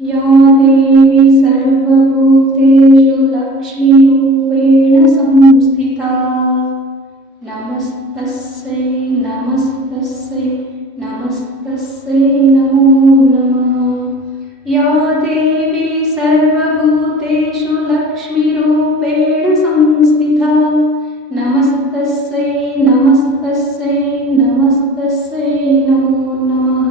या देवी सर्वभूतेषु लक्ष्मीरूपेण संस्थिता नमस्तस्यै नमस्तस्यै नमस्तस्यै नमो नमः। या देवी सर्वभूतेषु लक्ष्मीरूपेण संस्थिता नमस्तस्यै नमस्तस्यै नमस्तस्यै नमो नमः।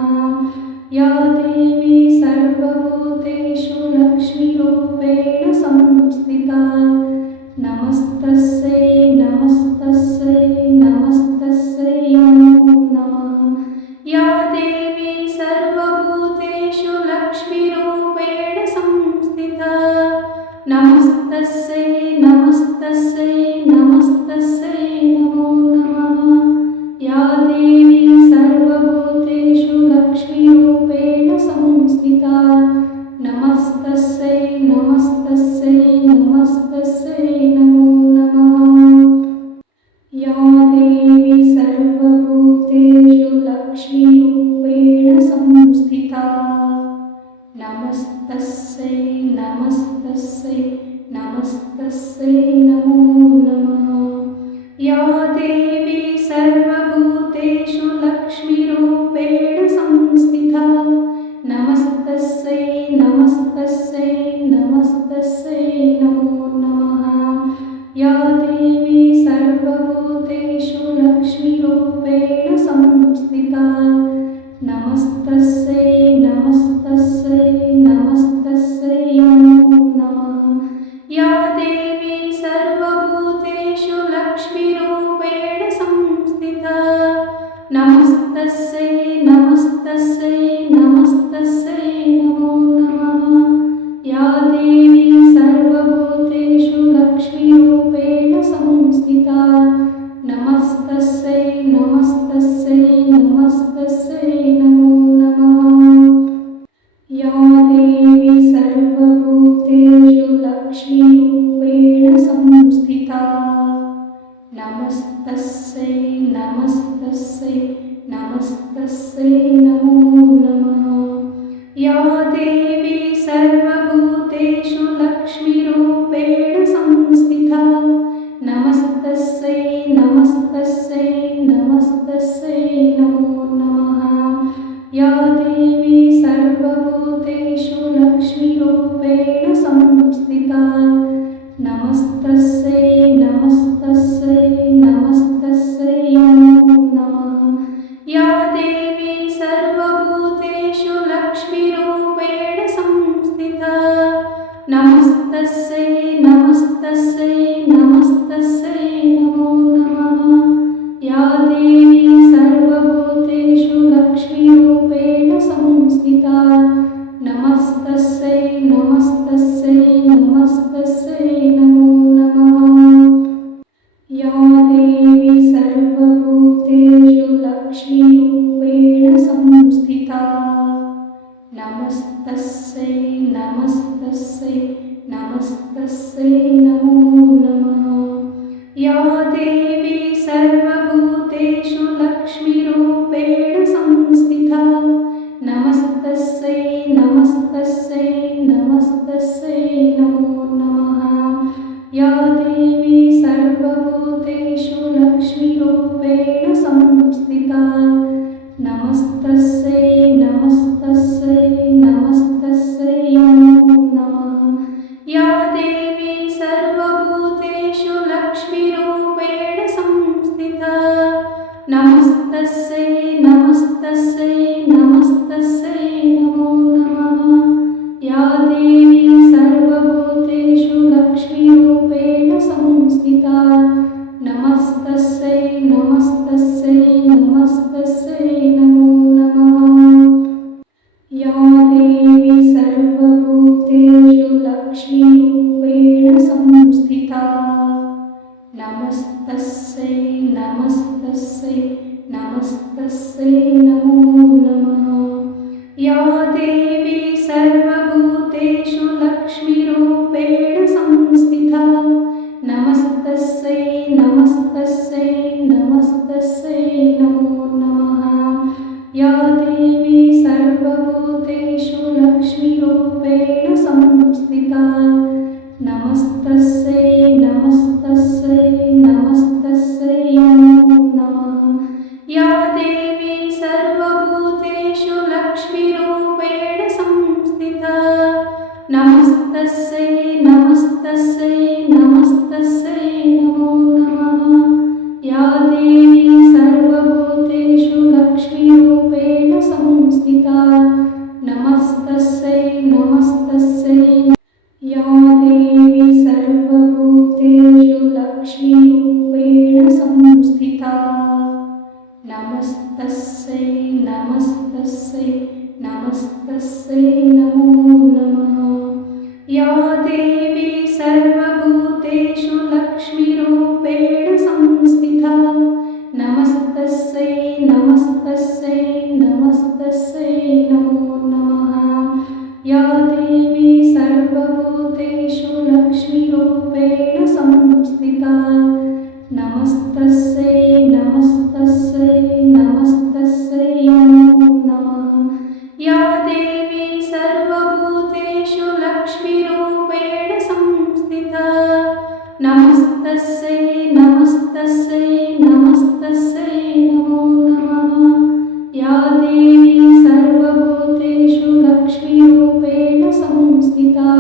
या देवी सर्वभूतेषु लक्ष्मीरूपेण संस्थिता नमस्तस्यै नमस्तस्यै नमस्तस्यै नमो नमः। या देवी सर्वभूतेषु लक्ष्मीरूपेण संस्थिता नमस्तस्यै नमस्तस्यै नमस्तस्यै नमो नमः। या देवी सर्वभूतेषु लक्ष्मीरूपेण संस्थिता नमस्तस्यै नमस्तस्यै नमस्तस्यै नमो नमः। या देवी सर्वभूतेषु लक्ष्मीरूपेण संस्थिता नमस्तस्यै नमस्तस्यै नमस्तस्यै नमो नमः। या देवी सर्वभूतेषु लक्ष्मीरूपेण संस्थिता नमस्तस्यै नमस्तस्यै नमस्तस्यै नमो नमः। या देवी सर्वभूतेषु लक्ष्मीरूपेण संस्थिता नमस्तस्यै नमस्तस्यै नमस्तस्यै नमो नमः। या देवी सर्वभूतेषु लक्ष्मीरूपेण संस्थिता नमस्तस्यै नमस्तस्यै नमस्तस्यै नमो नमः। या देवी सर्वभूतेषु लक्ष्मीरूपेण संस्थिता नमस्तस्यै नमस्तस्यै नमस्तस्यै नमो नमः। या देवी सर्वभूतेषु लक्ष्मीरूपेण संस्थिता नमस्तस्यै नमस्तस्यै नमस्तस्यै नमो नमः। या देवी सर्वभूतेषु लक्ष्मीरूपेण संस्थिता नमस्तस्यै नमस्तस्यै नमस्तस्यै नमो नमः। या देवी सर्वभूतेषु लक्ष्मीरूपेण संस्थिता नमस्तस्यै नमस्तस्यै नमस्तस्यै नमो नमः। या देवी सर्वभूतेषु लक्ष्मीरूपेण संस्थिता नमस्तस्यै नमस्तस्यै नमस्तस्यै नमो नमः। या देवी सर्वभूतेषु लक्ष्मीरूपेण संस्थिता नमस्तस्यै नमस्तस्यै नमस्तस्यै नमो नमः। या देवी सर्वभूतेषु लक्ष्मीरूपेण संस्थिता नमस्तस्यै नमस्तस्यै नमस्तस्यै नमो नमः। या देवी सर्वभूतेषु लक्ष्मीरूपेण संस्थिता नमस्तस्यै नमस्तस्यै नमस्तस्यै नमो नमः। या देवी सर्वभूतेषु लक्ष्मीरूपेण संस्थिता नमस्तस्यै नमस्तस्यै नमस्तस्यै नमो नमः। या देवी सर्वभूतेषु लक्ष्मीरूपेण संस्थिता नमस्तस्यै नमस्तस्यै नमस्तस्यै नमो नमः। लक्ष्मीरूपेण संस्थिता नमस्तस्यै नमस्तस्यै नमस्तस्यै नमो नमः या देवी सर्वभूतेषु लक्ष्मीरूपेण संस्थिता नमस्तस्यै नमस्तस्यै नमस्तस्यै नमो नमः या देवी सर्वभूतेषु लक्ष्मीरूपेण संस्थिता नमस्तस्यै नमस्तस्यै या देवी सर्वभूतेषु लक्ष्मीरूपेण संस्थिता नमस्तस्यै नमस्तस्यै नमस्तस्यै नमो नमः या देवी सर्वभूतेषु लक्ष्मीरूपेण संस्थिता नमस्तस्यै नमस्तस्यै नमस्तस्यै नमो नमः या देवी सर्वभूतेषु लक्ष्मीरूपेण संस्थिता नमस्तस्यै नमस्तस्यै नमस्तस्यै नमो नमः या देवी सर्वभूतेषु लक्ष्मीरूपेण संस्थिता नमस्तस्यै नमस्तस्यै नमस्तस्यै नमो नमः या देवी सर्वभूतेषु लक्ष्मीरूपेण संस्थिता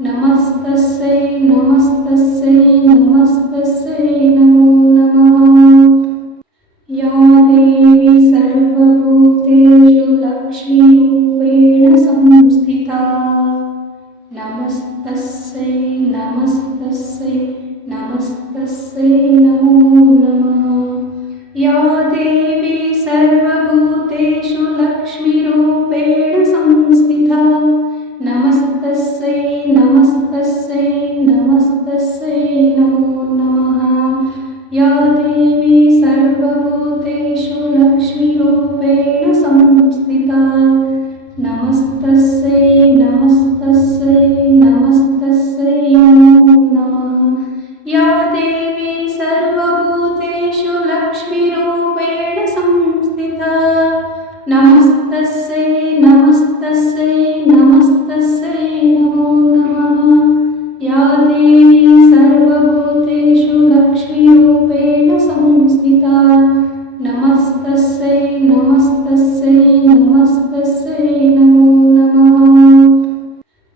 नमस्तस्यै नमस्तस्यै नमस्तस्यै नमो नमः या देवी सर्वभूतेषु लक्ष्मीरूपेण संस्थिता नमस्तस्यै नमस्तस्यै नमस्तस्यै नमो नमः या देवी सर्वभूतेषु लक्ष्मीरूपेण संस्थिता नमस्तस्यै नमस्तस्यै नमस्तस्यै नमो नमः या देवी सर्वभूतेषु लक्ष्मीरूपेण संस्थिता नमस्तस्यै नमस्तस्यै नमस्तस्यै नमो नमः या देवी सर्वभूतेषु लक्ष्मीरूपेण संस्थिता नमस्तस्यै नमस्तस्यै नमस्तस्यै नमो नमः या देवी सर्वभूतेषु लक्ष्मीरूपेण संस्थिता नमस्तस्यै नमस्तस्यै नमस्तस्यै नमो नमः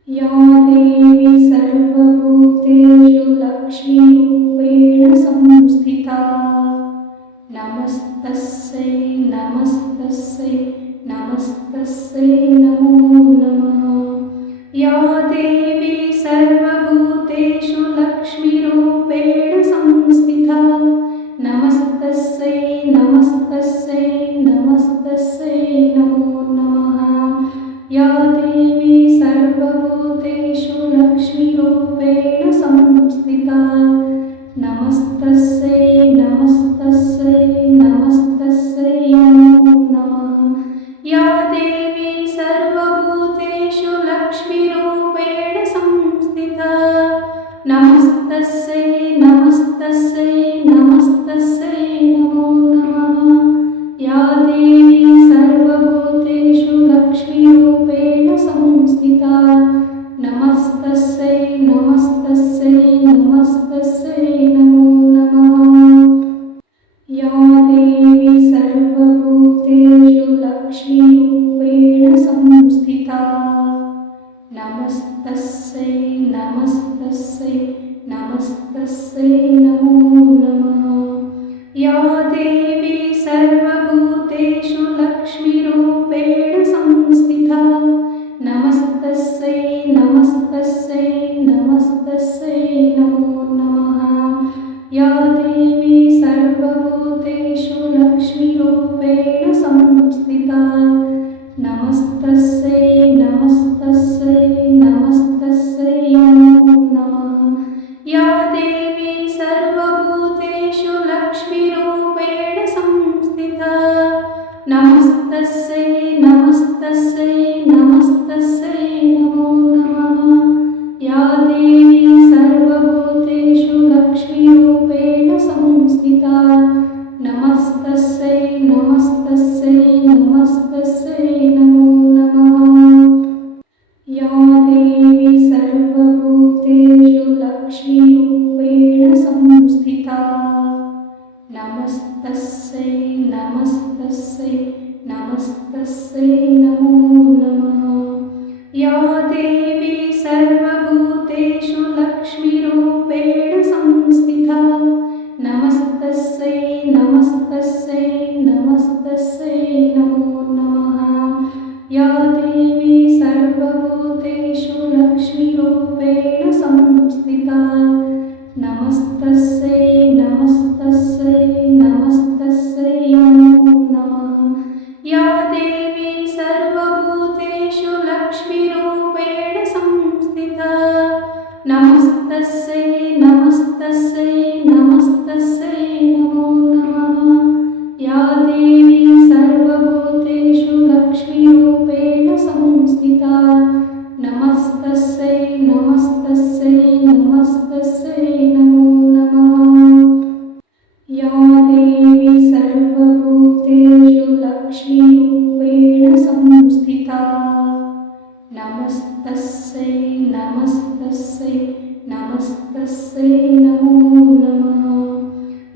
या देवी सर्वभूतेषु लक्ष्मीरूपेण संस्थिता नमस्तस्यै नमस्तस्यै नमस्तस्यै नमो नमः या देवी सर्वभूतेषु लक्ष्मीरूपेण संस्थिता नमस्तस्यै नमस्तस्यै नमस्तस्यै नमो नमः या देवी सर्वभूतेषु लक्ष्मीरूपेण संस्थिता नमस्तस्यै नमस्तस्यै नमस्तस्यै नमो नमः या देवी सर्वभूतेषु लक्ष्मीरूपेण संस्थिता नमस्तस्यै नमस्तस्यै नमस्तस्यै नमो नमः या देवी सर्वभूतेषु लक्ष्मीरूपेण संस्थिता नमस्तस्यै नमस्तस्यै नमस्तस्यै नमो नमः या देवी सर्वभूतेषु लक्ष्मीरूपेण संस्थिता नमस्तस्यै नमस्तस्यै नमस्तस्यै नमो नमः या देवी सर्वभूतेषु लक्ष्मीरूपेण संस्थिता नमस्तस्यै नमस्तस्यै नमस्तस्यै नमो नमः या देवी सर्वभूतेषु लक्ष्मीरूपेण संस्थिता नमस्तस्यै नमस्तस्यै नमस्तस्यै नमो नमः या देवी सर्वभूतेषु लक्ष्मीरूपेण संस्थिता नमस्तस्यै नमस्तस्यै नमस्तस्यै नमस्तस्यै नमस्तस्यै नमो नमः।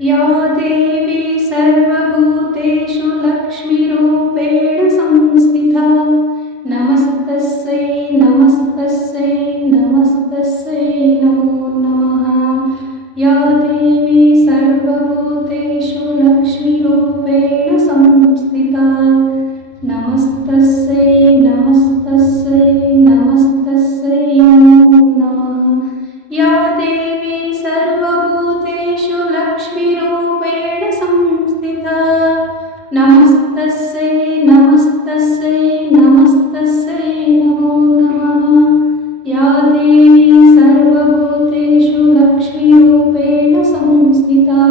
या देवी सर्वभूतेषु लक्ष्मीरूपेण संस्थिता नमस्तस्यै नमस्तस्यै नमस्तस्यै नमो नमः। या देवी सर्वभूतेषु लक्ष्मीरूपेण संस्थिता नमस्तस्यै नमस्तस्यै नमस्तस्यै नमो नमः। या देवी सर्वभूतेषु लक्ष्मीरूपेण संस्थिता नमस्तस्यै नमस्तस्यै नमस्तस्यै नमो नमः। या देवी सर्वभूतेषु लक्ष्मीरूपेण संस्थिता